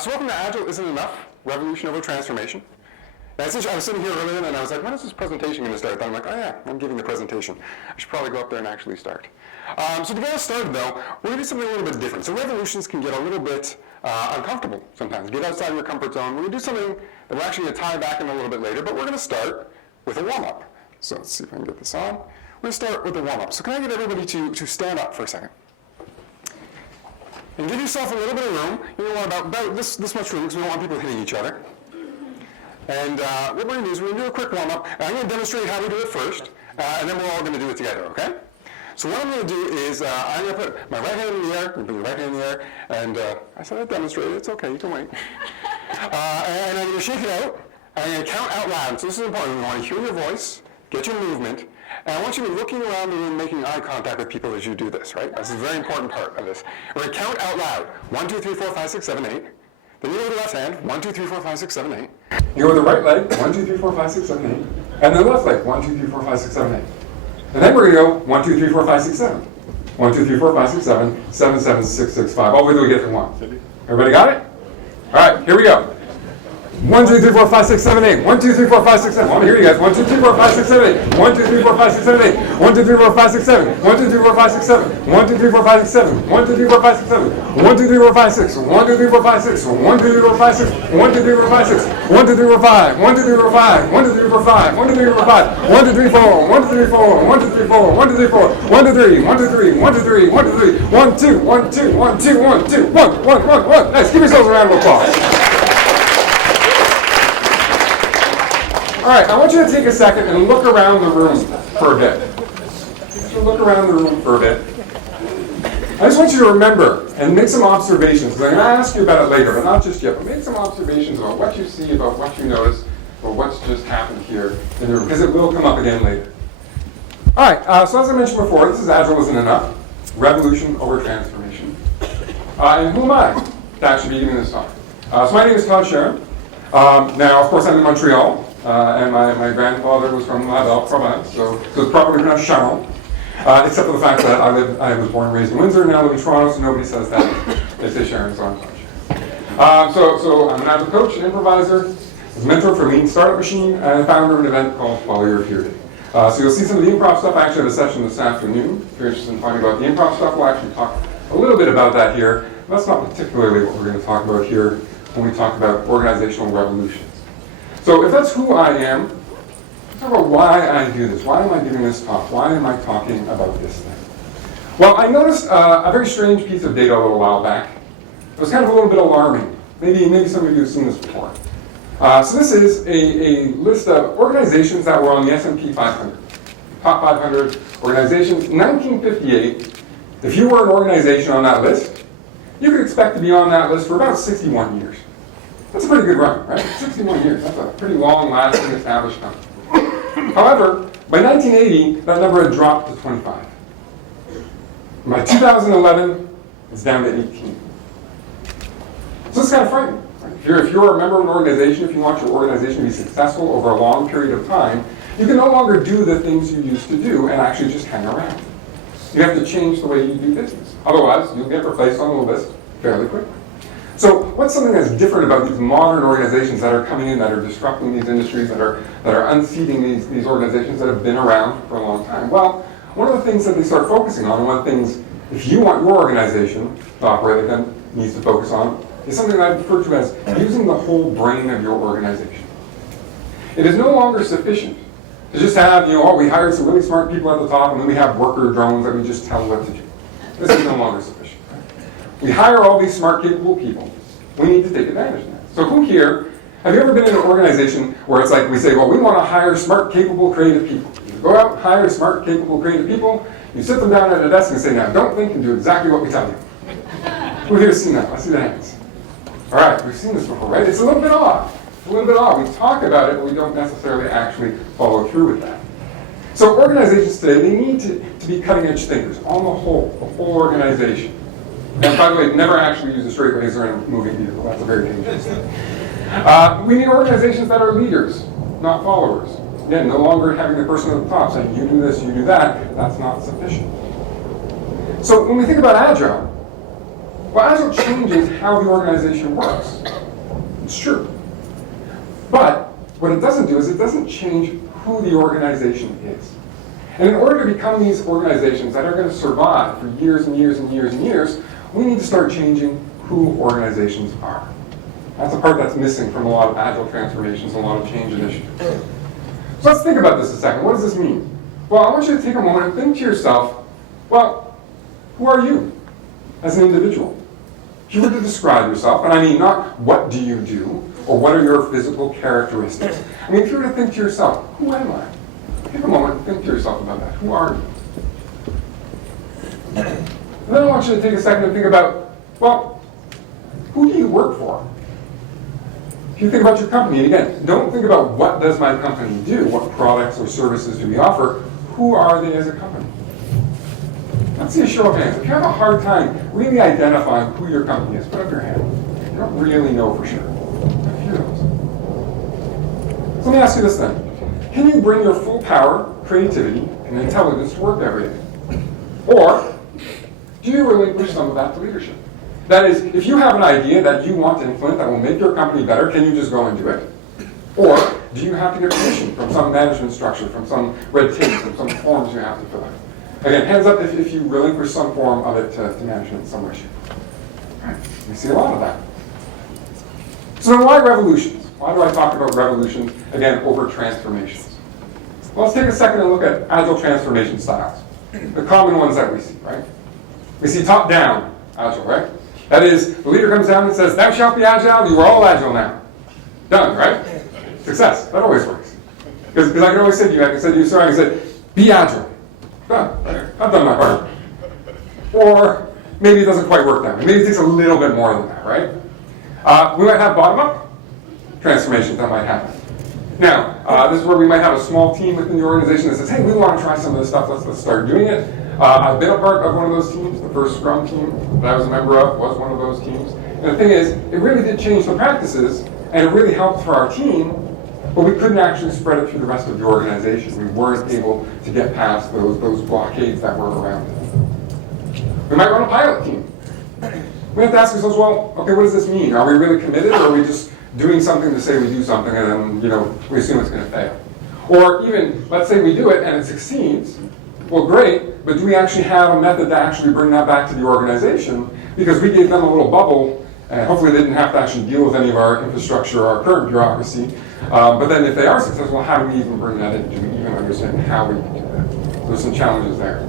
So welcome to Agile Isn't Enough, Revolution over Transformation. Now, I was sitting here earlier and I was like, when is this presentation going to start? Then I'm like, oh yeah, I'm giving the presentation. I should probably go up there and actually start. So to get us started though, we're going to do something a little bit different. So revolutions can get a little bit uncomfortable sometimes. Get outside your comfort zone. We're going to do something that we're actually going to tie back in a little bit later, but we're going to start with a warm-up. So let's see if I can get this on. We're going to start with a warm-up. So can I get everybody to stand up for a second? And give yourself a little bit of room. You don't want about this much room because we don't want people hitting each other. And what we're going to do is we're going to do a quick warm-up. I'm going to demonstrate how we do it first, and then we're all going to do it together, okay? So what I'm going to do is I'm going to put my right hand in the air, you put your right hand in the air, and I said I'd demonstrate it. It's okay, you can wait. And I'm going to shake it out, and I'm going to count out loud. So this is important. We want to hear your voice, get your movement, and I want you to be looking around the room, making eye contact with people as you do this, right? This is a very important part of this. We're going to count out loud. 1, 2, 3, 4, 5, 6, 7, 8. Then you go with the left hand. 1, 2, 3, 4, 5, 6, 7, 8. You go with the right leg. 1, 2, 3, 4, 5, 6, 7, 8. And the left leg. 1, 2, 3, 4, 5, 6, 7, 8. And then we're going to go 1, 2, 3, 4, 5, 6, 7. 1, 2, 3, 4, 5, 6, 7. 7, 7, 6, 6, 5. All the way till we get to 1. Everybody got it? All right, here we go. 1, 2, 3, 4, 5, 6, 7, 8. 1, 2, 3, 4, 5, 6, 7. I want to hear you guys. 1, 2, 3, 4, 5, 6, 7, 8. 1, 2, 3, 4, 5, 6, 7, 8. 1, 2, 3, 4, 5, 6, 7. 1, 2, 3, 4, 5, 6, 7. 1, 2, 3, 4, 5, 6, 7. 1, 2, 3, 4, 5, 6, 7. 1, 2, 3, 4, 5, 6. 1, 2, 3, 4, 5, 6. 1, 2, 3, 4, 5, 6. 1, 2, 3, 4, 5, 6. 1, 2, 3, 4, 5. 1, 2, 3, 4, 5. 1, 2, 3, 4, 5. 1, 2, 3, 4, 5. 1, 2, 3, 4. 1, 2, 3, 4. 1, 2, 3, 4. 1, 2, 3, 4. 1, 2, 3. 1, 2, 3. 1, 2, 3. 1, 2, 3. 1, 2. 1, 2. 1, 2. 1, 2. 1, 1, 1, 1. Nice. Give yourselves a round of applause. All right, I want you to take a second and look around the room for a bit. So look around the room for a bit. I just want you to remember and make some observations, because I'm going to ask you about it later, but not just yet, but make some observations about what you see, about what you notice, about what's just happened here in the room, because it will come up again later. All right, so as I mentioned before, this is Agile Isn't Enough, Revolution over Transformation. And who am I to actually be giving this talk? So my name is Todd Charron. Now, of course, I'm in Montreal. And my grandfather was from La Provence, so it's properly pronounced Charron, except for the fact that I was born and raised in Windsor, and now live in Toronto, so nobody says that. They say Charron, so I'm not Charron. So I'm an Agile Coach, an improviser, a mentor for Lean Startup Machine, and founder of an event called Follow Your Theory. So you'll see some of the improv stuff. I actually have a session this afternoon. If you're interested in finding about the improv stuff, we'll actually talk a little bit about that here. That's not particularly what we're going to talk about here when we talk about organizational revolutions. So if that's who I am, let's talk about why I do this. Why am I giving this talk? Why am I talking about this thing? Well, I noticed a very strange piece of data a little while back. It was kind of a little bit alarming. Maybe some of you have seen this before. So this is a list of organizations that were on the S&P 500. Top 500 organizations. In 1958, if you were an organization on that list, you could expect to be on that list for about 61 years. That's a pretty good run, right? 61 years. That's a pretty long-lasting established company. However, by 1980, that number had dropped to 25. By 2011, it's down to 18. So it's kind of frightening. Right? If you're a member of an organization, if you want your organization to be successful over a long period of time, you can no longer do the things you used to do and actually just hang around. You have to change the way you do business. Otherwise, you'll get replaced on the list fairly quickly. So what's something that's different about these modern organizations that are coming in, that are disrupting these industries, that are unseating these organizations that have been around for a long time? Well, one of the things that they start focusing on, and one of the things, if you want your organization to operate like them, needs to focus on, is something that I refer to as using the whole brain of your organization. It is no longer sufficient to just have, we hired some really smart people at the top, and then we have worker drones that we just tell what to do. This is no longer sufficient. We hire all these smart, capable people. We need to take advantage of that. So who here, have you ever been in an organization where it's like we say, well, we want to hire smart, capable, creative people. You go out and hire smart, capable, creative people. You sit them down at a desk and say, now, don't think and do exactly what we tell you. Who here has seen that? Let's see the hands. All right, we've seen this before, right? It's a little bit odd. It's a little bit odd. We talk about it, but we don't necessarily actually follow through with that. So organizations today, they need to be cutting-edge thinkers on the whole organization. And by the way, never actually use a straight razor in a moving vehicle. That's a very dangerous thing. We need organizations that are leaders, not followers. Again, no longer having the person at the top saying, you do this, you do that. That's not sufficient. So when we think about Agile, Well, Agile changes how the organization works. It's true. But what it doesn't do is it doesn't change who the organization is. And in order to become these organizations that are going to survive for years and years and years and years, we need to start changing who organizations are. That's the part that's missing from a lot of Agile transformations and a lot of change initiatives. So let's think about this a second. What does this mean? Well, I want you to take a moment and think to yourself, well, who are you as an individual? If you were to describe yourself, and I mean not what do you do, or what are your physical characteristics. I mean, if you were to think to yourself, who am I? Take a moment and think to yourself about that. Who are you? And then I want you to take a second and think about, well, who do you work for? If you think about your company, and again, don't think about what does my company do, what products or services do we offer, who are they as a company? Let's see a show of hands. If you have a hard time really identifying who your company is, put up your hand. You don't really know for sure. A few of those. So let me ask you this then. Can you bring your full power, creativity, and intelligence to work every day? Or do you relinquish some of that to leadership? That is, if you have an idea that you want to implement that will make your company better, can you just go and do it? Or do you have to get permission from some management structure, from some red tape, from some forms you have to fill out? Again, hands up if you relinquish some form of it to management in some way. Right. We see a lot of that. So then why revolutions? Why do I talk about revolutions, again, over transformations? Well, let's take a second and look at Agile transformation styles. The common ones that we see, right? We see top-down Agile, right? That is, the leader comes down and says, thou shalt be Agile, you are all Agile now. Done, right? Success. That always works. Because I can always say to you, I can say to you, sorry, I can say, be Agile. Done. I've done my part. Or maybe it doesn't quite work that way. Maybe it takes a little bit more than that, right? We might have bottom-up transformations that might happen. Now, this is where we might have a small team within the organization that says, hey, we want to try some of this stuff. Let's start doing it. I've been a part of one of those teams. The first Scrum team that I was a member of was one of those teams. And the thing is, it really did change the practices, and it really helped for our team, but we couldn't actually spread it through the rest of the organization. We weren't able to get past those blockades that were around it. We might run a pilot team. We have to ask ourselves, well, okay, what does this mean? Are we really committed, or are we just doing something to say we do something and then, we assume it's going to fail? Or even, let's say we do it and it succeeds. Well, great, but do we actually have a method to actually bring that back to the organization? Because we gave them a little bubble, and hopefully they didn't have to actually deal with any of our infrastructure or our current bureaucracy. But then if they are successful, how do we even bring that in? Do we even understand how we can do that? So there's some challenges there.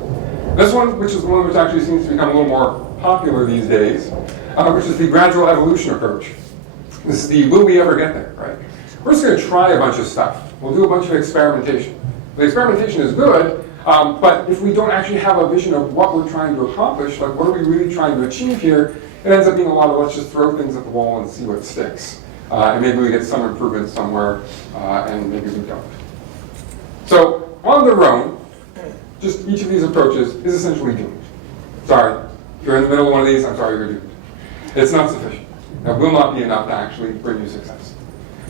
This one, which is one which actually seems to become a little more popular these days, which is the gradual evolution approach. This is the will we ever get there, right? We're just going to try a bunch of stuff. We'll do a bunch of experimentation. The experimentation is good, but if we don't actually have a vision of what we're trying to accomplish, like what are we really trying to achieve here, it ends up being a lot of let's just throw things at the wall and see what sticks. And maybe we get some improvement somewhere, and maybe we don't. So on their own, just each of these approaches is essentially doomed. Sorry, if you're in the middle of one of these, I'm sorry, you're doomed. It's not sufficient. That will not be enough to actually bring you success.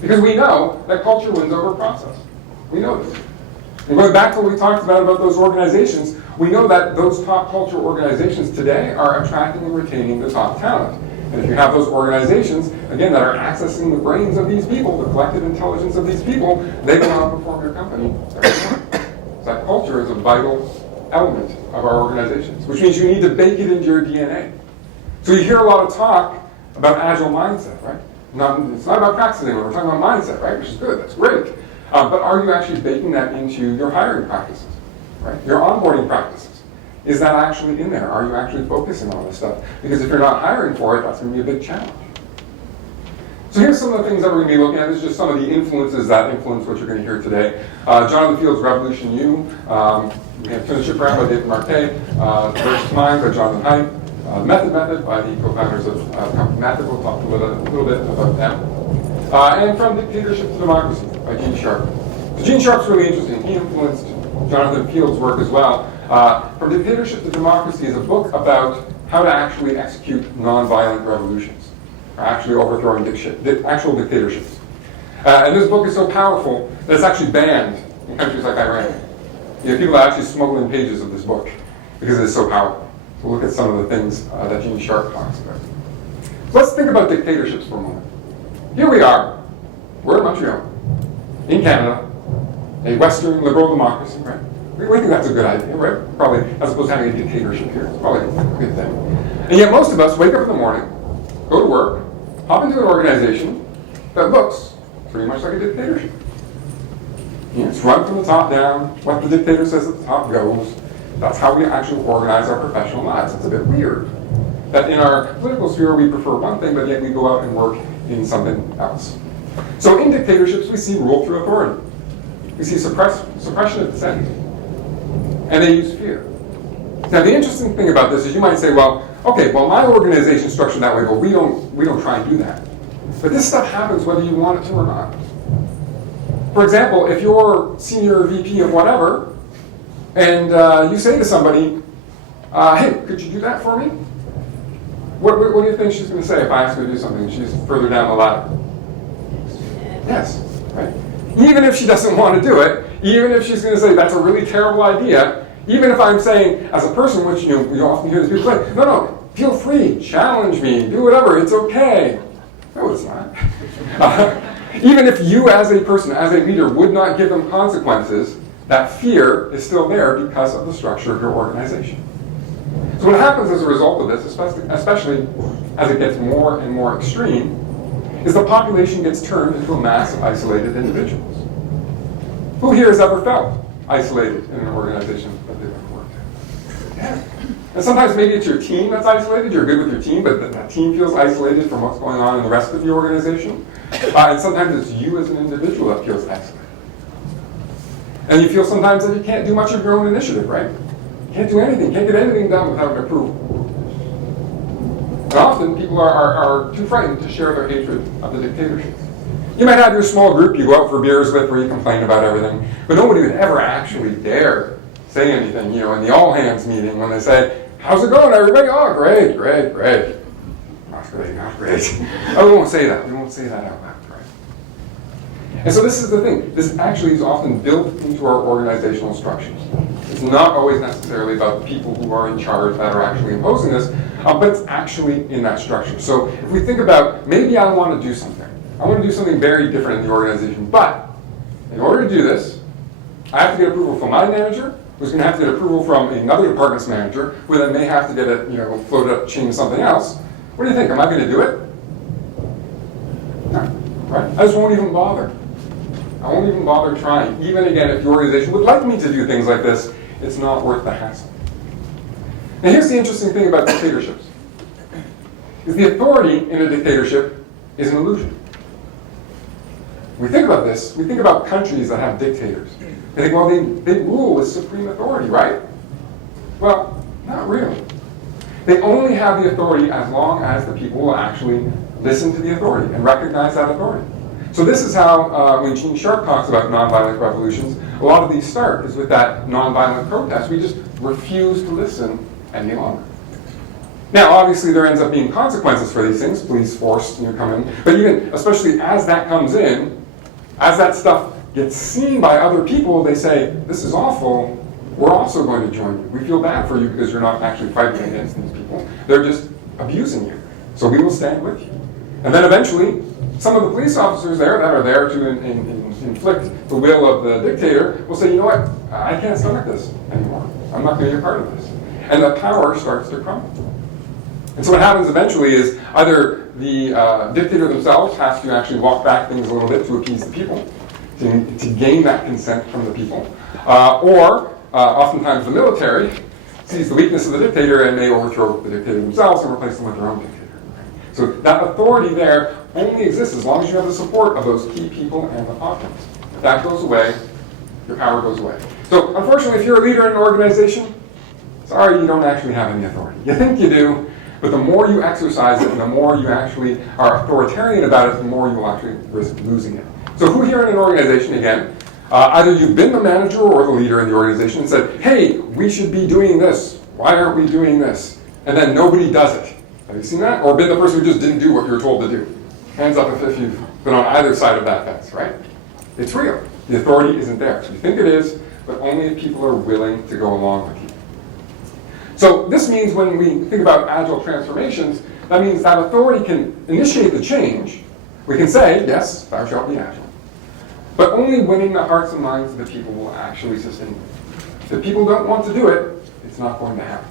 Because we know that culture wins over process. We know this. And going back to what we talked about those organizations, we know that those top culture organizations today are attracting and retaining the top talent. And if you have those organizations, again, that are accessing the brains of these people, the collective intelligence of these people, they will outperform your company every time. So that culture is a vital element of our organizations, which means you need to bake it into your DNA. So you hear a lot of talk about agile mindset, right? It's not about practice anymore. We're talking about mindset, right? Which is good. That's great. But are you actually baking that into your hiring practices, right? Your onboarding practices. Is that actually in there? Are you actually focusing on this stuff? Because if you're not hiring for it, that's going to be a big challenge. So here's some of the things that we're going to be looking at. This is just some of the influences that influence what you're going to hear today. Jonathan Field's Revolution You. We have Untitled Chapter by David Marquet. First Mind by Jonathan Hive. Method by the co-founders of Method. We'll talk a little bit about them. And From Dictatorship to Democracy by Gene Sharp. So Gene Sharp's really interesting. He influenced Jonathan Field's work as well. From Dictatorship to Democracy is a book about how to actually execute nonviolent revolutions, or actually overthrowing actual dictatorships. And this book is so powerful that it's actually banned in countries like Iran. You have people that actually smuggle in pages of this book because it is so powerful. We'll look at some of the things that Gene Sharp talks about. So let's think about dictatorships for a moment. Here we are. We're in Montreal, in Canada, a Western liberal democracy, right? We think that's a good idea, right? Probably, as opposed to having a dictatorship here. It's probably a good thing. And yet most of us wake up in the morning, go to work, hop into an organization that looks pretty much like a dictatorship. You know, it's run from the top down. What the dictator says at the top goes. That's how we actually organize our professional lives. It's a bit weird that in our political sphere we prefer one thing, but yet we go out and work in something else. So in dictatorships, we see rule through authority. We see suppression of dissent. And they use fear. Now the interesting thing about this is you might say, well, okay, well my organization is structured that way, but we don't try and do that. But this stuff happens whether you want it to or not. For example, if you're senior VP of whatever, and you say to somebody, hey, could you do that for me? What do you think she's going to say if I ask her to do something? She's further down the ladder. Yes, right? Even if she doesn't want to do it, even if she's going to say that's a really terrible idea, even if I'm saying as a person, which you often hear these people say, no, feel free, challenge me, do whatever, it's okay. No, it's not. Even if you as a person, as a leader, would not give them consequences, that fear is still there because of the structure of your organization. So what happens as a result of this, especially as it gets more and more extreme, is the population gets turned into a mass of isolated individuals. Who here has ever felt isolated in an organization that they've ever worked in? Yeah. And sometimes maybe it's your team that's isolated, you're good with your team, but that team feels isolated from what's going on in the rest of the organization. And sometimes it's you as an individual that feels isolated. And you feel sometimes that you can't do much of your own initiative, right? You can't do anything, can't get anything done without an approval. And often people are too frightened to share their hatred of the dictatorship. You might have your small group you go out for beers with where you complain about everything, but nobody would ever actually dare say anything, in the all-hands meeting when they say, how's it going, everybody? Oh, great. Not great. Oh, we won't say that. We won't say that out loud, right? And so this is the thing. This actually is often built into our organizational structures. It's not always necessarily about the people who are in charge that are actually imposing this, but it's actually in that structure. So if we think about, maybe I want to do something. I want to do something very different in the organization, but in order to do this, I have to get approval from my manager, who's going to have to get approval from another department's manager, who then may have to get it, floated up the chain to something else. What do you think? Am I going to do it? No, right? I just won't even bother. I won't even bother trying. Even again, if the organization would like me to do things like this, it's not worth the hassle. Now here's the interesting thing about dictatorships. Is the authority in a dictatorship is an illusion. We think about this, we think about countries that have dictators. They think, well, they rule with supreme authority, right? Well, not really. They only have the authority as long as the people will actually listen to the authority and recognize that authority. So this is how, when Gene Sharp talks about nonviolent revolutions, a lot of these start is with that nonviolent protest. We just refuse to listen any longer. Now, obviously, there ends up being consequences for these things. Police force come in. But even, especially as that comes in, as that stuff gets seen by other people, they say, this is awful. We're also going to join you. We feel bad for you because you're not actually fighting against these people. They're just abusing you. So we will stand with you. And then eventually, some of the police officers there that are there to inflict the will of the dictator will say, you know what, I can't stomach this anymore. I'm not going to be a part of this. And the power starts to crumble. And so what happens eventually is either the dictator themselves has to actually walk back things a little bit to appease the people, to gain that consent from the people, or oftentimes the military sees the weakness of the dictator and may overthrow the dictator themselves and replace them with their own dictator. So that authority there only exists as long as you have the support of those key people and the populace. If that goes away, your power goes away. So unfortunately, if you're a leader in an organization, sorry, you don't actually have any authority. You think you do, but the more you exercise it and the more you actually are authoritarian about it, the more you will actually risk losing it. So who here in an organization, again, either you've been the manager or the leader in the organization and said, hey, we should be doing this. Why aren't we doing this? And then nobody does it. Have you seen that? Or been the person who just didn't do what you were told to do? Hands up if you've been on either side of that fence, right? It's real. The authority isn't there. So you think it is, but only if people are willing to go along with you. So this means when we think about agile transformations, that means that authority can initiate the change. We can say, yes, thou shalt be agile. But only winning the hearts and minds of the people will actually sustain it. If people don't want to do it, it's not going to happen.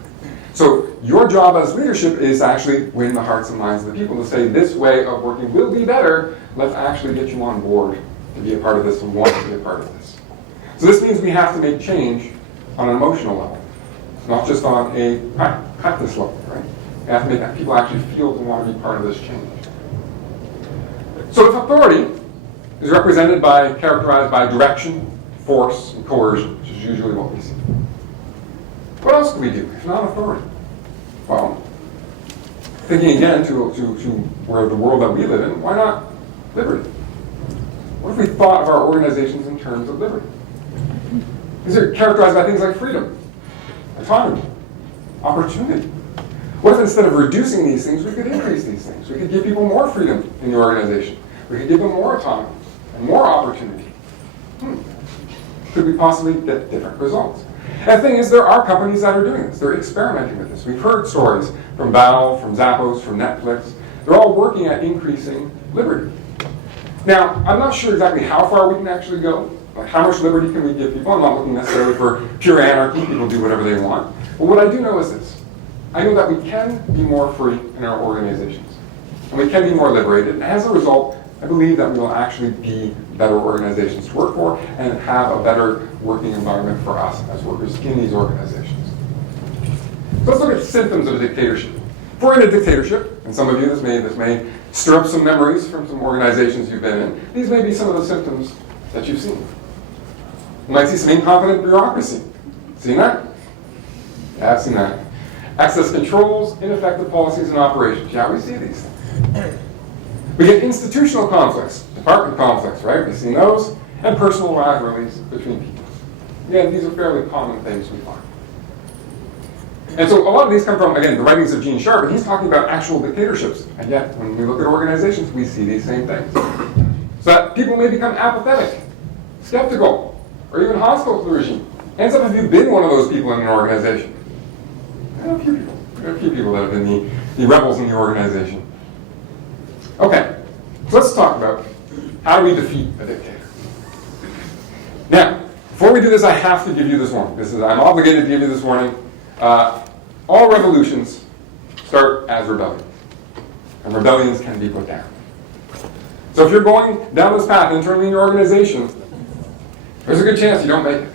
So your job as leadership is to actually win the hearts and minds of the people to say this way of working will be better. Let's actually get you on board to be a part of this and want to be a part of this. So this means we have to make change on an emotional level, not just on a practice level, right? We have to make people actually feel to want to be part of this change. So if authority is characterized by direction, force, and coercion, which is usually what we see. What else do we do if not authority? Well, thinking again to where the world that we live in, why not liberty? What if we thought of our organizations in terms of liberty? These are characterized by things like freedom, autonomy, opportunity. What if instead of reducing these things, we could increase these things? We could give people more freedom in the organization. We could give them more autonomy and more opportunity. Could we possibly get different results? And the thing is, there are companies that are doing this. They're experimenting with this. We've heard stories from Valve, from Zappos, from Netflix. They're all working at increasing liberty. Now, I'm not sure exactly how far we can actually go. Like, how much liberty can we give people? I'm not looking necessarily for pure anarchy. People do whatever they want. But what I do know is this. I know that we can be more free in our organizations. And we can be more liberated. And as a result, I believe that we will actually be better organizations to work for and have a better working environment for us as workers in these organizations. So let's look at symptoms of a dictatorship. If we're in a dictatorship, and some of you, this may stir up some memories from some organizations you've been in, these may be some of the symptoms that you've seen. You might see some incompetent bureaucracy. Seen that? Yeah, I've seen that. Excess controls, ineffective policies and operations. Yeah, we see these things. We get institutional conflicts, department conflicts, right? We've seen those, and personal rivalries between people. Again, these are fairly common things we find. And so a lot of these come from, again, the writings of Gene Sharp, and he's talking about actual dictatorships. And yet, when we look at organizations, we see these same things. So that people may become apathetic, skeptical, or even hostile to the regime. Hands up if you've been one of those people in an organization. I know a few people. There are a few people that have been the rebels in the organization. Okay, so let's talk about how do we defeat a dictator. Now, before we do this, I have to give you this warning. I'm obligated to give you this warning. All revolutions start as rebellions, and rebellions can be put down. So if you're going down this path internally in your organization, there's a good chance you don't make it.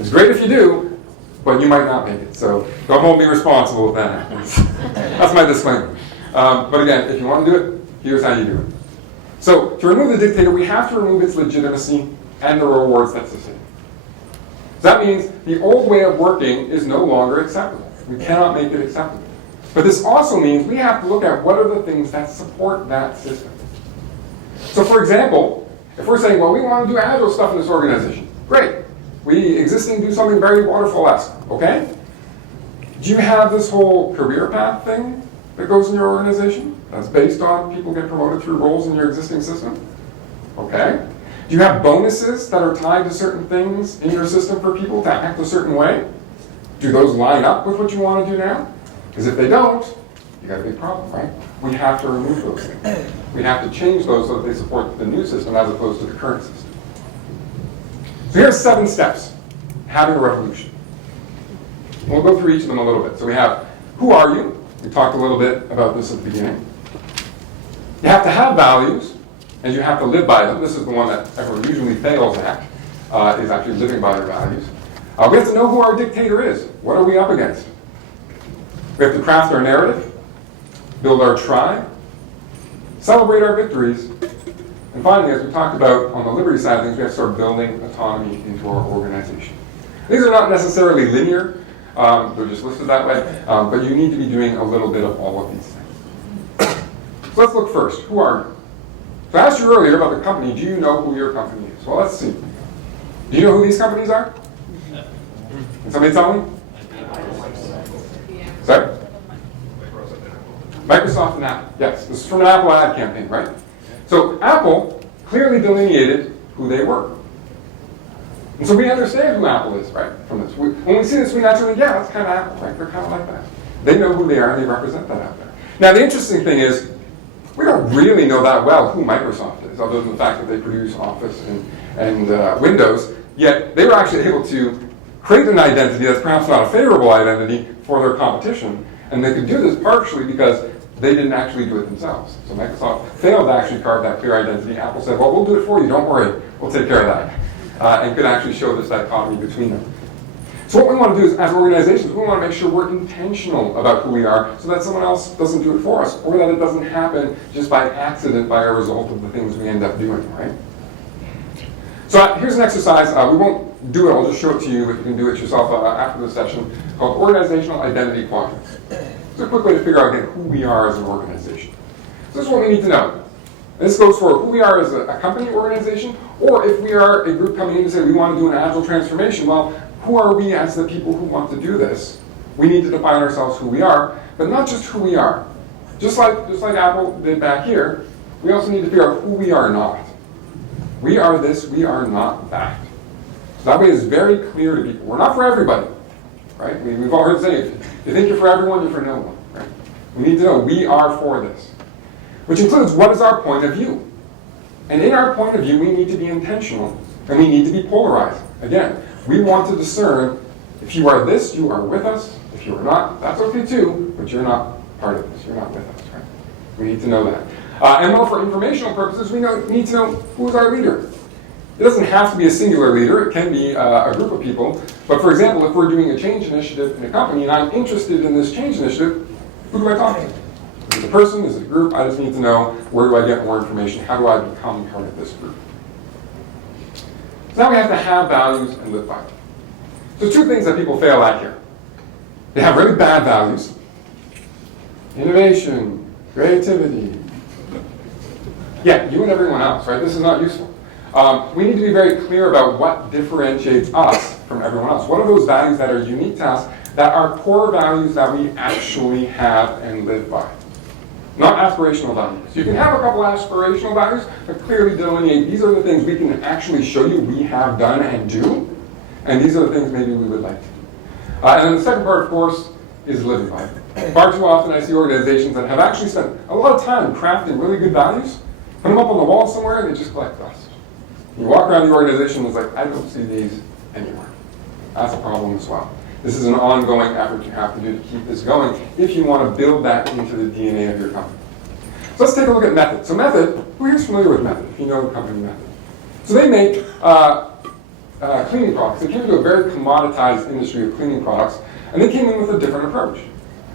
It's great if you do, but you might not make it. So don't hold me responsible if that happens. That's my disclaimer. But again, if you want to do it, here's how you do it. So to remove the dictator, we have to remove its legitimacy and the rewards that sustain it. So that means the old way of working is no longer acceptable. We cannot make it acceptable. But this also means we have to look at what are the things that support that system. So for example, if we're saying, well, we want to do agile stuff in this organization, great. We existing do something very waterfall-esque, okay? Do you have this whole career path thing that goes in your organization that's based on people getting promoted through roles in your existing system? Okay. Do you have bonuses that are tied to certain things in your system for people to act a certain way? Do those line up with what you want to do now? Because if they don't, you got a big problem, right? We have to remove those things. We have to change those so that they support the new system as opposed to the current system. So here's 7 steps. Having a revolution. We'll go through each of them a little bit. So we have, who are you? We talked a little bit about this at the beginning. You have to have values, and you have to live by them. This is the one that everyone usually fails at, is actually living by their values. We have to know who our dictator is. What are we up against? We have to craft our narrative, build our tribe, celebrate our victories, and finally, as we talked about on the liberty side of things, we have to start building autonomy into our organization. These are not necessarily linear. They're just listed that way. But you need to be doing a little bit of all of these things. So let's look first. Who are you? So I asked you earlier about the company. Do you know who your company is? Well, let's see. Do you know who these companies are? Can somebody tell me? Sorry? Microsoft and Apple. Yes, this is from an Apple ad campaign, right? So Apple clearly delineated who they were. And so we understand who Apple is, right, from this. When we see this, we naturally, yeah, that's kind of Apple, right? They're kind of like that. They know who they are, and they represent that out there. Now, the interesting thing is, we don't really know that well who Microsoft is, other than the fact that they produce Office and Windows, yet they were actually able to create an identity that's perhaps not a favorable identity for their competition, and they could do this partially because they didn't actually do it themselves. So Microsoft failed to actually carve that clear identity. Apple said, well, we'll do it for you, don't worry, we'll take care of that, and could actually show this dichotomy between them. So what we want to do is, as organizations, we want to make sure we're intentional about who we are so that someone else doesn't do it for us, or that it doesn't happen just by accident by a result of the things we end up doing, right? So here's an exercise. We won't do it. I'll just show it to you, but you can do it yourself after the session, called Organizational Identity Quadrants. It's a quick way to figure out, again, who we are as an organization. So this is what we need to know. This goes for who we are as a company organization, or if we are a group coming in to say we want to do an Agile Transformation, well, who are we as the people who want to do this? We need to define ourselves who we are, but not just who we are. Just like Apple did back here, we also need to figure out who we are not. We are this, we are not that. So that way it's very clear to people. We're not for everybody, right? We've all heard the saying, if you think you're for everyone, you're for no one, right? We need to know we are for this, which includes what is our point of view. And in our point of view, we need to be intentional, and we need to be polarized. Again, we want to discern, if you are this, you are with us. If you are not, that's okay too, but you're not part of this. You're not with us, right? We need to know that. And more for informational purposes, we need to know who's our leader. It doesn't have to be a singular leader. It can be a group of people. But for example, if we're doing a change initiative in a company and I'm interested in this change initiative, who do I talk to? Is it a person? Is it a group? I just need to know, where do I get more information? How do I become part of this group? So now we have to have values and live by them. So two things that people fail at here. They have really bad values. Innovation, creativity. Yeah, you and everyone else, right? This is not useful. We need to be very clear about what differentiates us from everyone else. What are those values that are unique to us, that are core values that we actually have and live by? Not aspirational values. You can have a couple aspirational values, but clearly delineate these are the things we can actually show you we have done and do, and these are the things maybe we would like to do. And then the second part, of course, is living by it. Far too often I see organizations that have actually spent a lot of time crafting really good values, put them up on the wall somewhere, and they just collect dust. You walk around the organization and it's like, I don't see these anywhere. That's a problem as well. This is an ongoing effort you have to do to keep this going if you want to build that into the DNA of your company. So let's take a look at Method. So Method, who here is familiar with Method, if you know the company Method? So they make cleaning products. They came into a very commoditized industry of cleaning products, and they came in with a different approach.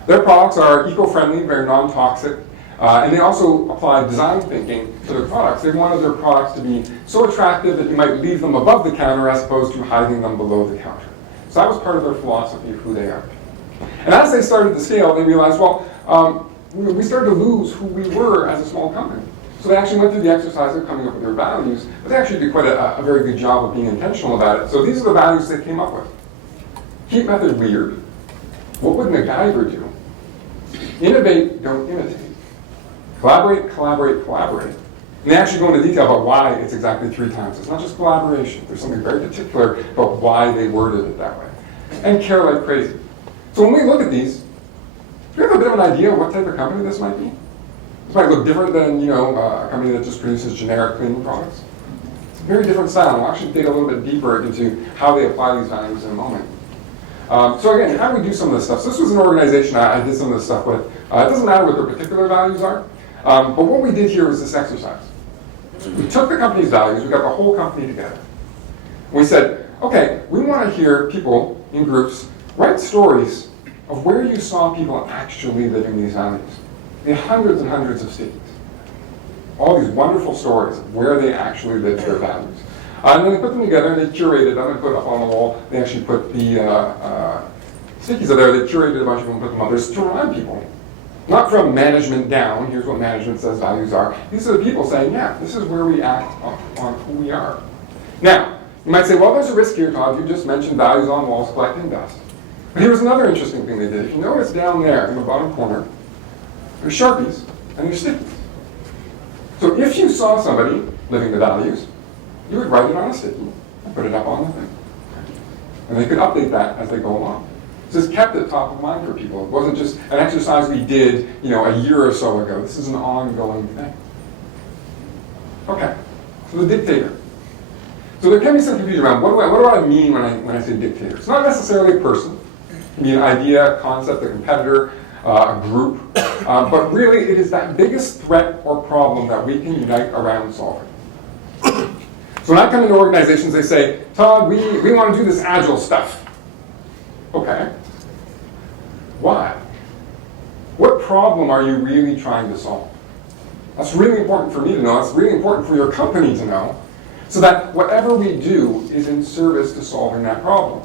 Their products are eco-friendly, very non-toxic, and they also apply design thinking to their products. They wanted their products to be so attractive that you might leave them above the counter as opposed to hiding them below the counter. So that was part of their philosophy of who they are. And as they started to scale, they realized, well, we started to lose who we were as a small company. So they actually went through the exercise of coming up with their values, but they actually did quite a very good job of being intentional about it. So these are the values they came up with. Keep Method weird. What would MacGyver do? Innovate, don't imitate. Collaborate, collaborate, collaborate. And they actually go into detail about why it's exactly 3 times. It's not just collaboration. There's something very particular about why they worded it that way. And care like crazy. So when we look at these, do you have a bit of an idea what type of company this might be? This might look different than, a company that just produces generic cleaning products. It's a very different style. We'll actually dig a little bit deeper into how they apply these values in a moment. So again, how do we do some of this stuff? So this was an organization I did some of this stuff with. It doesn't matter what their particular values are. But what we did here was this exercise. We took the company's values, we got the whole company together. We said, okay, we want to hear people in groups write stories of where you saw people actually living these values. We had hundreds and hundreds of stickers. All these wonderful stories of where they actually lived their values. And then they put them together and they curated them and put up on the wall. They actually put the stickies up there, they curated a bunch of them and put them up there to remind people. Not from management down, here's what management says values are. These are the people saying, yeah, this is where we act on who we are. Now, you might say, well, there's a risk here, Todd. You just mentioned values on walls collecting dust. But here's another interesting thing they did. If you notice down there in the bottom corner, there's Sharpies and there's stickies. So if you saw somebody living the values, you would write it on a sticky I put it up on the thing. And they could update that as they go along. So this kept it top of mind for people. It wasn't just an exercise we did, a year or so ago. This is an ongoing thing. Okay, so the dictator. So there can be some confusion around what do I mean when I say dictator? It's not necessarily a person. It can be an idea, a concept, a competitor, a group. But really, it is that biggest threat or problem that we can unite around solving. So when I come into organizations, they say, Todd, we want to do this Agile stuff. Okay. Why? What problem are you really trying to solve? That's really important for me to know. That's really important for your company to know. So that whatever we do is in service to solving that problem.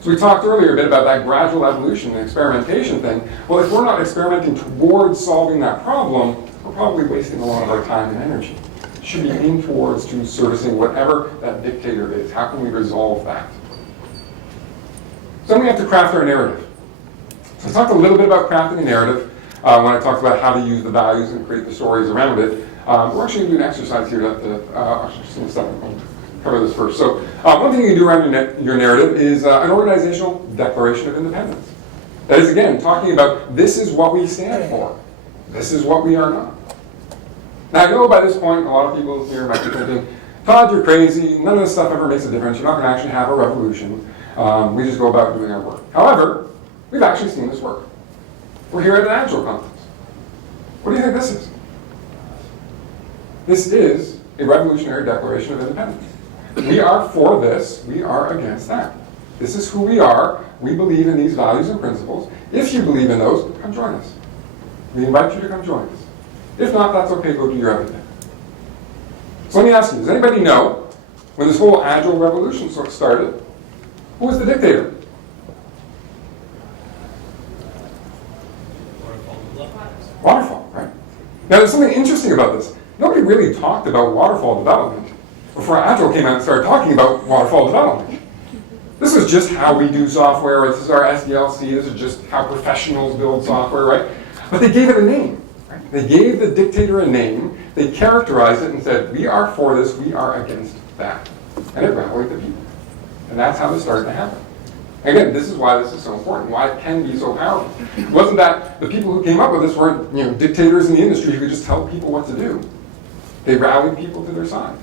So we talked earlier a bit about that gradual evolution and experimentation thing. Well, if we're not experimenting towards solving that problem, we're probably wasting a lot of our time and energy. It should be aimed towards to servicing whatever that dictator is. How can we resolve that? So then we have to craft our narrative. So I talked a little bit about crafting a narrative when I talked about how to use the values and create the stories around it. We're actually going to do an exercise here that cover this first. So one thing you can do around your narrative is an organizational declaration of independence. That is, again, talking about this is what we stand for. This is what we are not. Now, I know by this point, a lot of people here might be thinking, Todd, you're crazy. None of this stuff ever makes a difference. You're not going to actually have a revolution. We just go about doing our work. However, we've actually seen this work. We're here at an Agile conference. What do you think this is? This is a revolutionary declaration of independence. We are for this. We are against that. This is who we are. We believe in these values and principles. If you believe in those, come join us. We invite you to come join us. If not, that's okay. Go do your everything. So let me ask you, does anybody know when this whole Agile revolution started, who was the dictator? Waterfall, right? Now there's something interesting about this. Nobody really talked about waterfall development before Agile came out and started talking about waterfall development. This was just how we do software. This is our SDLC. This is just how professionals build software, right? But they gave it a name. Right? They gave the dictator a name. They characterized it and said, we are for this. We are against that. And it rallied the people. And that's how this started to happen. Again, this is why this is so important, why it can be so powerful. It wasn't that the people who came up with this weren't dictators in the industry who could just tell people what to do. They rallied people to their side.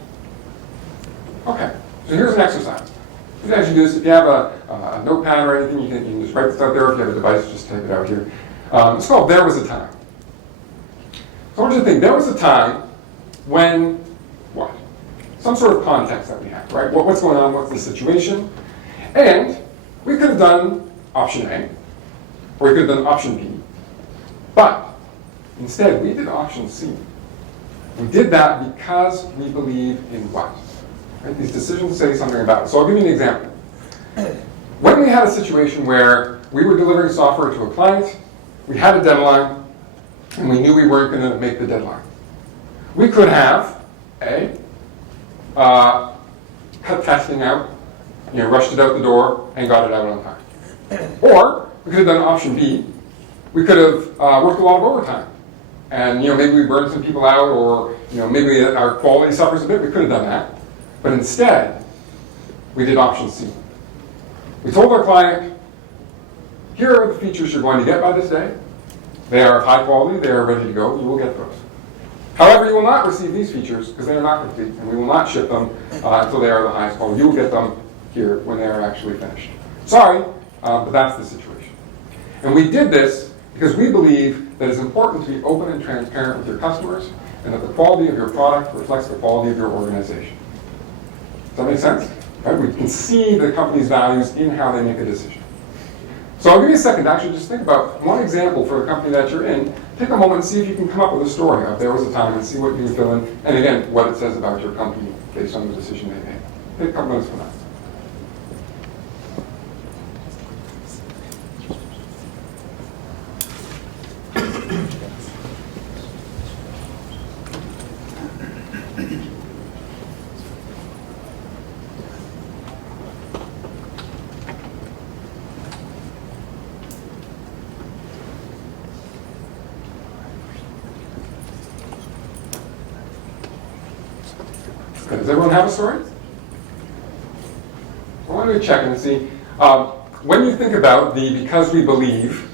Okay, so here's an exercise. You can actually do this if you have a notepad or anything. You can just write this out there. If you have a device, just type it out here. It's called There Was a Time. So I want you to think, there was a time when what? Some sort of context that we have, right? What's going on? What's the situation? And we could have done option A, or we could have done option B. But instead, we did option C. We did that because we believe in what? Right? These decisions say something about it. So I'll give you an example. When we had a situation where we were delivering software to a client, we had a deadline, and we knew we weren't going to make the deadline. We could have, A, cut testing out, rushed it out the door, and got it out on time. Or we could have done option B. We could have worked a lot of overtime. And maybe we burned some people out, or maybe our quality suffers a bit. We could have done that. But instead, we did option C. We told our client, here are the features you're going to get by this day. They are of high quality. They are ready to go. You will get those. However, you will not receive these features because they are not complete, and we will not ship them until they are the highest quality. You will get them here when they are actually finished. Sorry, but that's the situation. And we did this because we believe that it's important to be open and transparent with your customers, and that the quality of your product reflects the quality of your organization. Does that make sense? Right? We can see the company's values in how they make a decision. So I'll give you a second to actually just think about one example for the company that you're in. Take a moment and see if you can come up with a story of there was a time and see what you fill in, and again, what it says about your company based on the decision they made. Take a couple minutes for that. Does everyone have a story? I want to check and see, when you think about the because we believe,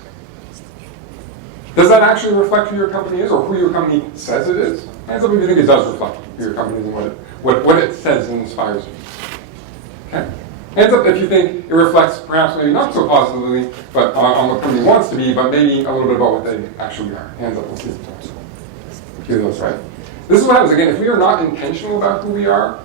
does that actually reflect who your company is or who your company says it is? Hands up if you think it does reflect who your company is and what it says and inspires you. Okay. Hands up if you think it reflects perhaps maybe not so positively, but on what the company wants to be, but maybe a little bit about what they actually are. Hands up, let's see. A few of those, right? This is what happens. Again, if we are not intentional about who we are,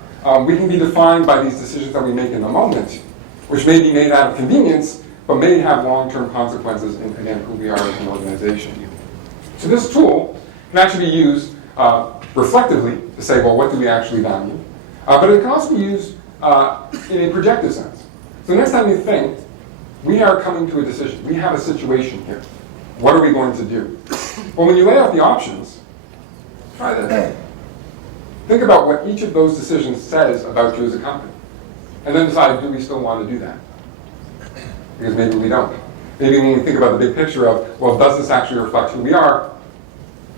we can be defined by these decisions that we make in the moment, which may be made out of convenience, but may have long-term consequences in, again, who we are as an organization. So this tool can actually be used reflectively to say, well, what do we actually value? But it can also be used in a projective sense. So next time you think, we are coming to a decision. We have a situation here. What are we going to do? Well, when you lay out the options, try this. Think about what each of those decisions says about you as a company. And then decide, do we still want to do that? Because maybe we don't. Maybe when we think about the big picture of, well, does this actually reflect who we are?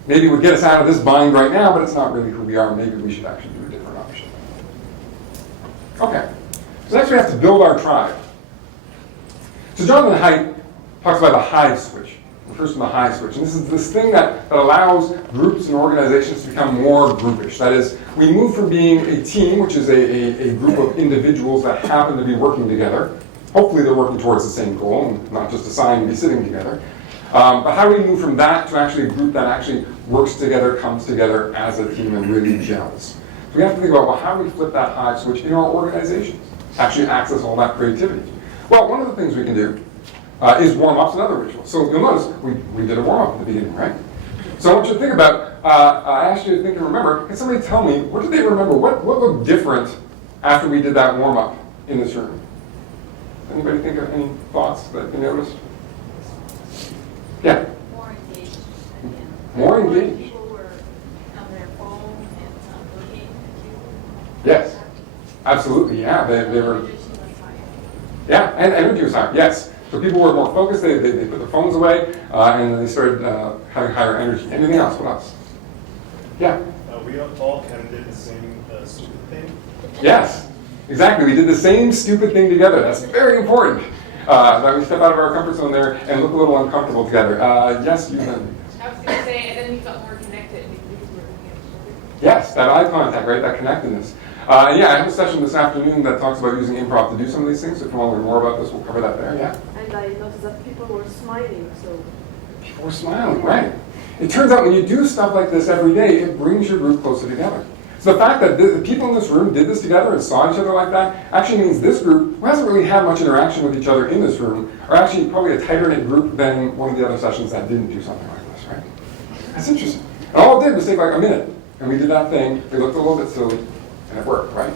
Maybe it would get us out of this bind right now, but it's not really who we are. Maybe we should actually do a different option. Okay. So next we have to build our tribe. So Jonathan Haidt talks about the Hive switch. Refers to the Hive switch. And this is this thing that allows groups and organizations to become more groupish. That is, we move from being a team, which is a group of individuals that happen to be working together. Hopefully they're working towards the same goal and not just assigned to be sitting together. But how do we move from that to actually a group that actually works together, comes together as a team and really gels? So we have to think about, well, how do we flip that Hive switch in our organizations? Actually access all that creativity. Well, one of the things we can do is warm-ups and other rituals. So you'll notice we did a warm-up at the beginning, right? So I want you to think about, I asked you to think and remember, can somebody tell me, what did they remember? What looked different after we did that warm-up in this room? Anybody think of any thoughts that you noticed? Yeah? More engaged. More engaged? People were on their phone and looking at you. Yes. Absolutely, yeah. They were. Yeah, and energy was higher, yes. So people were more focused, they put their phones away, and then they started having higher energy. Anything else? What else? Yeah? We all kind of did the same stupid thing. Yes, exactly. We did the same stupid thing together. That's very important. That we step out of our comfort zone there and look a little uncomfortable together. Yes, you can. I was going to say, and then we got more connected because we were looking at each other. Yes, that eye contact, right? That connectedness. Yeah, I have a session this afternoon that talks about using improv to do some of these things. So if you want to learn more about this, we'll cover that there, yeah? And I noticed that people were smiling, so... People were smiling, right. It turns out when you do stuff like this every day, it brings your group closer together. So the fact that the people in this room did this together and saw each other like that actually means this group, who hasn't really had much interaction with each other in this room, are actually probably a tighter-knit group than one of the other sessions that didn't do something like this, right? That's interesting. And all it did was take like a minute, and we did that thing, we looked a little bit silly, and it worked, right?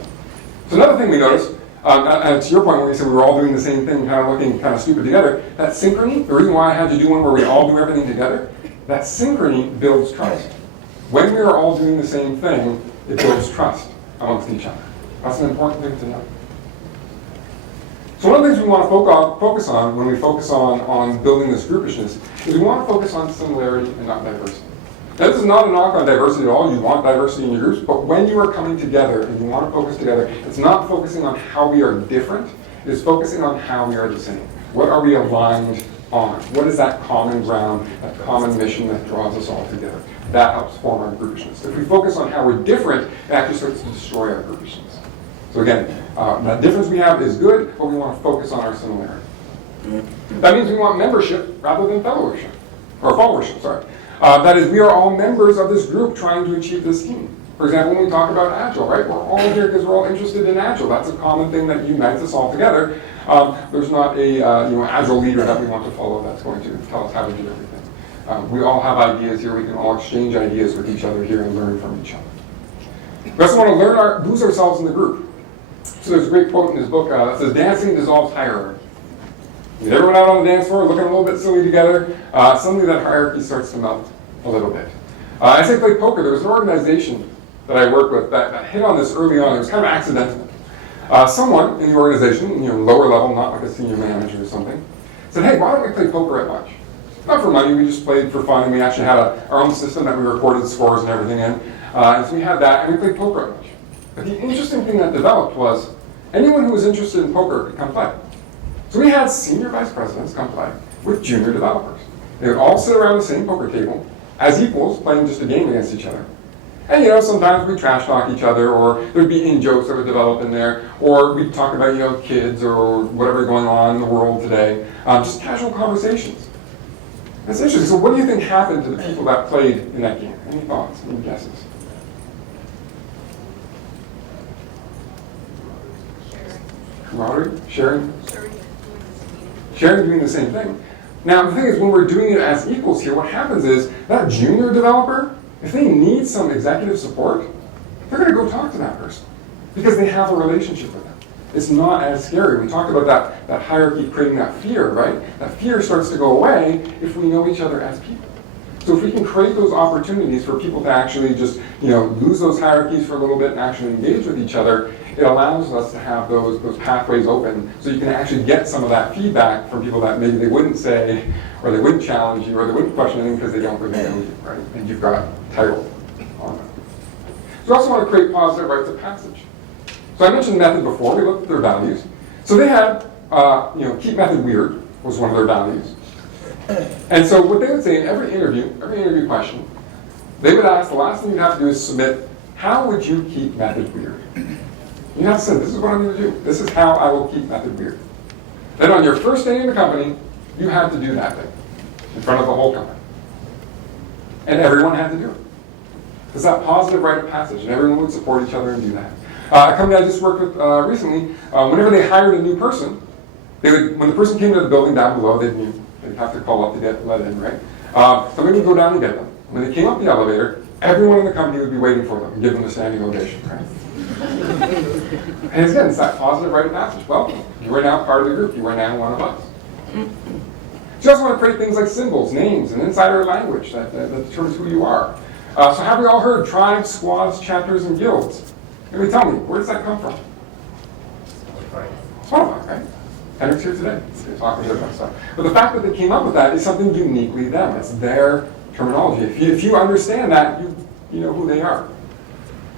So another thing we noticed, and to your point where you said we were all doing the same thing, kind of looking kind of stupid together, that synchrony, the reason why I had to do one where we all do everything together, that synchrony builds trust. When we are all doing the same thing, it builds trust amongst each other. That's an important thing to know. So one of the things we want to focus on when we focus on building this groupishness is we want to focus on similarity and not diversity. Now, this is not a knock on diversity at all. You want diversity in your groups, but when you are coming together and you want to focus together, it's not focusing on how we are different. It is focusing on how we are the same. What are we aligned on? What is that common ground, that common mission that draws us all together? That helps form our groupishness. If we focus on how we're different, it actually starts to destroy our groupishness. So again, that difference we have is good, but we want to focus on our similarity. That means we want membership rather than fellowship, or followership, sorry. That is, we are all members of this group trying to achieve this team. For example, when we talk about Agile, right? We're all here because we're all interested in Agile. That's a common thing that unites us all together. There's not a Agile leader that we want to follow that's going to tell us how to do everything. We all have ideas here. We can all exchange ideas with each other here and learn from each other. We also want to lose ourselves in the group. So there's a great quote in his book that says, dancing dissolves hierarchy. Get everyone out on the dance floor, looking a little bit silly together, suddenly that hierarchy starts to melt a little bit. I say play poker. There was an organization that I worked with that hit on this early on. It was kind of accidental. Someone in the organization, lower level, not like a senior manager or something, said, hey, why don't we play poker at lunch? Not for money, we just played for fun, and we actually had our own system that we recorded scores and everything in. And so we had that, and we played poker at lunch. But the interesting thing that developed was, anyone who was interested in poker could come play. So we had senior vice presidents come play with junior developers. They would all sit around the same poker table as equals, playing just a game against each other. And sometimes we'd trash talk each other, or there'd be in-jokes that would develop in there, or we'd talk about, kids or whatever going on in the world today. Just casual conversations. That's interesting. So what do you think happened to the people that played in that game? Any thoughts? Any guesses? Camaraderie? Sharing? Sharing doing the same thing. Now, the thing is, when we're doing it as equals here, what happens is that junior developer, if they need some executive support, they're going to go talk to that person because they have a relationship with them. It's not as scary. We talked about that hierarchy creating that fear, right? That fear starts to go away if we know each other as people. So if we can create those opportunities for people to actually just, lose those hierarchies for a little bit and actually engage with each other, it allows us to have those pathways open so you can actually get some of that feedback from people that maybe they wouldn't say, or they wouldn't challenge you, or they wouldn't question anything because they don't really know you, right? And you've got title on them. So we also want to create positive rites of passage. So I mentioned method before. We looked at their values. So they had, keep method weird was one of their values. And so what they would say in every interview question, they would ask, the last thing you'd have to do is submit, how would you keep method weird? You have to say, this is what I'm going to do. This is how I will keep method weird. Then on your first day in the company, you had to do that thing in front of the whole company. And everyone had to do it. It's that positive rite of passage, and everyone would support each other and do that. A company I just worked with recently, whenever they hired a new person, when the person came to the building down below, they'd have to call up to get let in, right? Somebody would go down and get them. When they came up the elevator, everyone in the company would be waiting for them and give them a standing ovation, right? And again, it's that positive rite of passage. Well, you are now part of the group. You are now one of us. So you also want to create things like symbols, names, and insider language that determines who you are. So have we all heard tribes, squads, chapters, and guilds? Maybe tell me, where does that come from? Spotify, right? Henrik's here today. He's talking to about stuff. But the fact that they came up with that is something uniquely them. It's their terminology. If you understand that, you know who they are.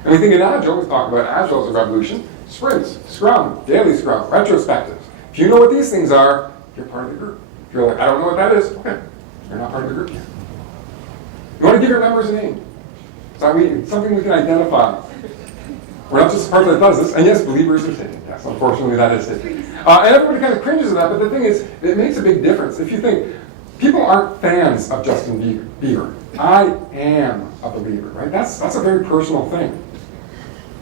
And we think in Agile, we talk about Agile as a revolution. Sprints, Scrum, Daily Scrum, Retrospectives. If you know what these things are, you're part of the group. If you're like, I don't know what that is, okay, you're not part of the group yet. You want to give your members a name. It's something we can identify. We're not just a part that does this. And yes, believers are taken. Yes, unfortunately that is taken. And everybody kind of cringes at that, but the thing is, it makes a big difference. If you think, people aren't fans of Justin Bieber. I am a believer, right? That's a very personal thing.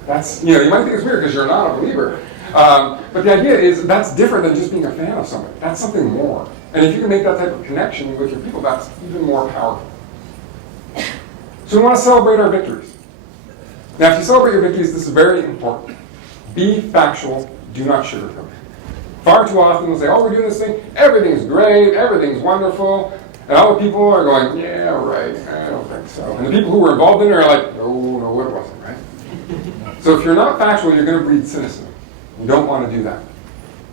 You might think it's weird because you're not a believer. But the idea is that's different than just being a fan of somebody. That's something more. And if you can make that type of connection with your people, that's even more powerful. So we want to celebrate our victories. Now, if you celebrate your victories, this is very important. Be factual. Do not sugarcoat it. Far too often we'll say, oh, we're doing this thing. Everything's great. Everything's wonderful. And all the people are going, yeah, right. I don't think so. And the people who were involved in it are like, no, it wasn't, right? So if you're not factual, you're going to breed cynicism. You don't want to do that.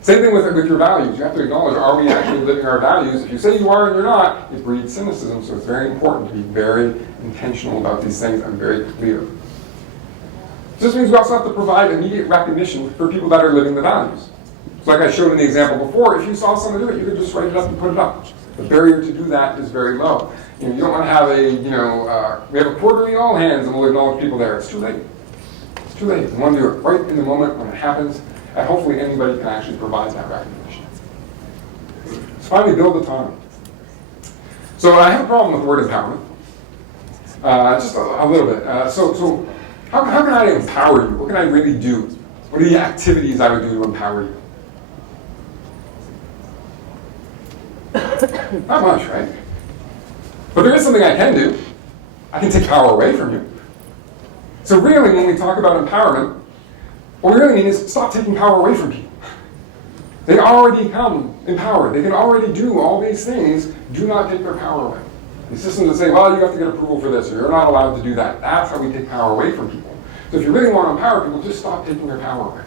Same thing with your values. You have to acknowledge, are we actually living our values? If you say you are and you're not, it breeds cynicism. So it's very important to be very intentional about these things and very clear. This means we also have to provide immediate recognition for people that are living the values. So like I showed in the example before, if you saw someone do it, you could just write it up and put it up. The barrier to do that is very low. You don't want to have we have a quarterly all hands and we'll acknowledge people there. It's too late. It's too late. You want to do it right in the moment when it happens, and hopefully anybody can actually provide that recognition. So finally, build autonomy. So I have a problem with the word empowerment. Just a little bit. So how can I empower you? What can I really do? What are the activities I would do to empower you? Not much, right? But there is something I can do. I can take power away from you. So really, when we talk about empowerment, what we really mean is stop taking power away from people. They already come empowered. They can already do all these things. Do not take their power away. The systems that say, well, you have to get approval for this, or you're not allowed to do that. That's how we take power away from people. So if you really want to empower people, just stop taking their power away.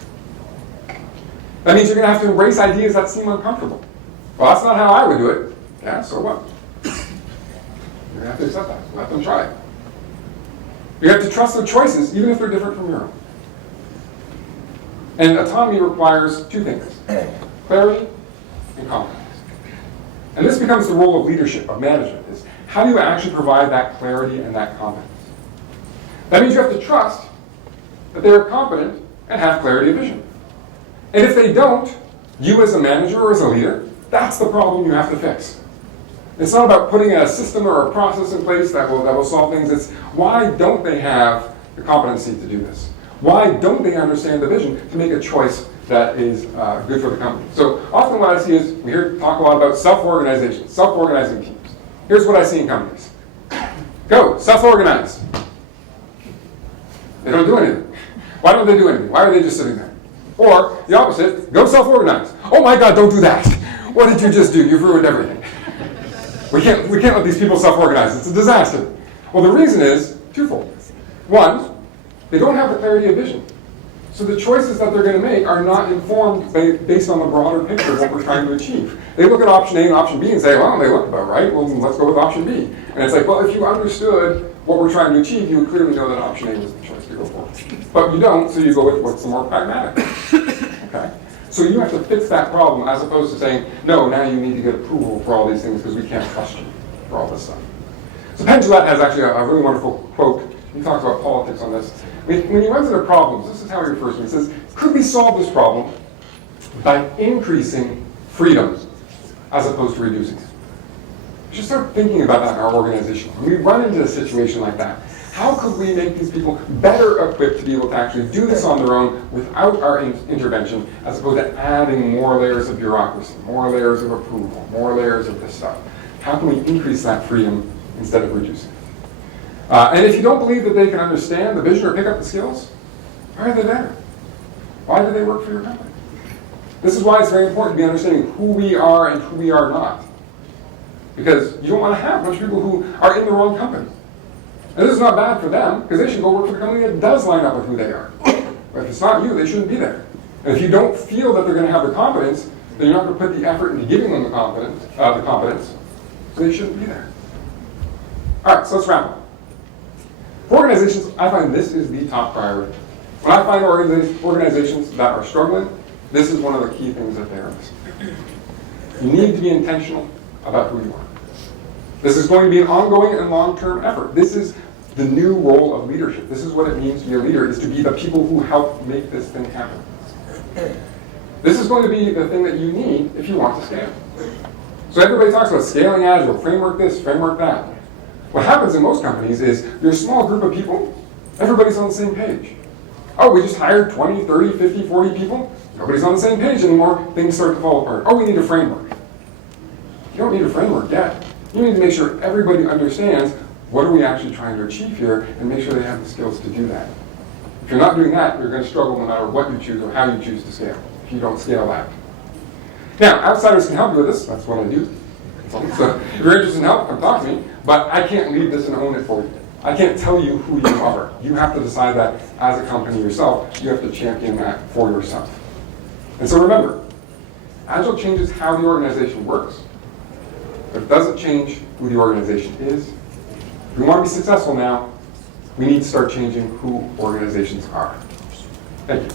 That means you're going to have to embrace ideas that seem uncomfortable. Well, that's not how I would do it. Yeah, so what? You're going to have to accept that. Let them try it. You have to trust their choices, even if they're different from your own. And autonomy requires two things: clarity and competence. And this becomes the role of leadership, of management, is how do you actually provide that clarity and that competence? That means you have to trust that they are competent and have clarity of vision. And if they don't, you as a manager or as a leader, that's the problem you have to fix. It's not about putting a system or a process in place that will solve things. It's why don't they have the competency to do this? Why don't they understand the vision to make a choice that is good for the company? So often what I see is, we talk a lot about self-organization, self-organizing teams. Here's what I see in companies. Go, self-organize. They don't do anything. Why don't they do anything? Why are they just sitting there? Or the opposite, go self-organize. Oh my God, don't do that. What did you just do? You've ruined everything. We can't let these people self-organize. It's a disaster. Well, the reason is twofold. One, they don't have the clarity of vision. So the choices that they're going to make are not informed based on the broader picture of what we're trying to achieve. They look at option A and option B and say, well, they look about right. Well, let's go with option B. And it's like, well, if you understood what we're trying to achieve, you would clearly know that option A was the choice to go for. But you don't, so you go with what's the more pragmatic. Okay? So you have to fix that problem as opposed to saying, no, now you need to get approval for all these things because we can't trust you for all this stuff. So Penn Jillette has actually a really wonderful quote. He talks about politics on this. When he runs into problems, this is how he refers to it. He says, could we solve this problem by increasing freedom as opposed to reducing it? We should start thinking about that in our organization. When we run into a situation like that, how could we make these people better equipped to be able to actually do this on their own without our intervention, as opposed to adding more layers of bureaucracy, more layers of approval, more layers of this stuff? How can we increase that freedom instead of reducing it? And if you don't believe that they can understand the vision or pick up the skills, why are they there? Why do they work for your company? This is why it's very important to be understanding who we are and who we are not. Because you don't want to have a bunch of people who are in the wrong company. And this is not bad for them, because they should go work for a company that does line up with who they are. But if it's not you, they shouldn't be there. And if you don't feel that they're going to have the competence, then you're not going to put the effort into giving them the competence, so they shouldn't be there. All right, so let's wrap up. For organizations, I find this is the top priority. When I find organizations that are struggling, this is one of the key things that they are missing. You need to be intentional about who you are. This is going to be an ongoing and long-term effort. This is the new role of leadership. This is what it means to be a leader, is to be the people who help make this thing happen. This is going to be the thing that you need if you want to scale. So everybody talks about scaling Agile, framework this, framework that. What happens in most companies is you're a small group of people, everybody's on the same page. Oh, we just hired 20, 30, 50, 40 people. Nobody's on the same page anymore. Things start to fall apart. Oh, we need a framework. You don't need a framework yet. You need to make sure everybody understands what are we actually trying to achieve here and make sure they have the skills to do that. If you're not doing that, you're going to struggle no matter what you choose or how you choose to scale, if you don't scale that. Now, outsiders can help you with this. That's what I do. So if you're interested in help, come talk to me. But I can't leave this and own it for you. I can't tell you who you are. You have to decide that as a company yourself. You have to champion that for yourself. And so remember, Agile changes how the organization works, but it doesn't change who the organization is. If we want to be successful now, we need to start changing who organizations are. Thank you.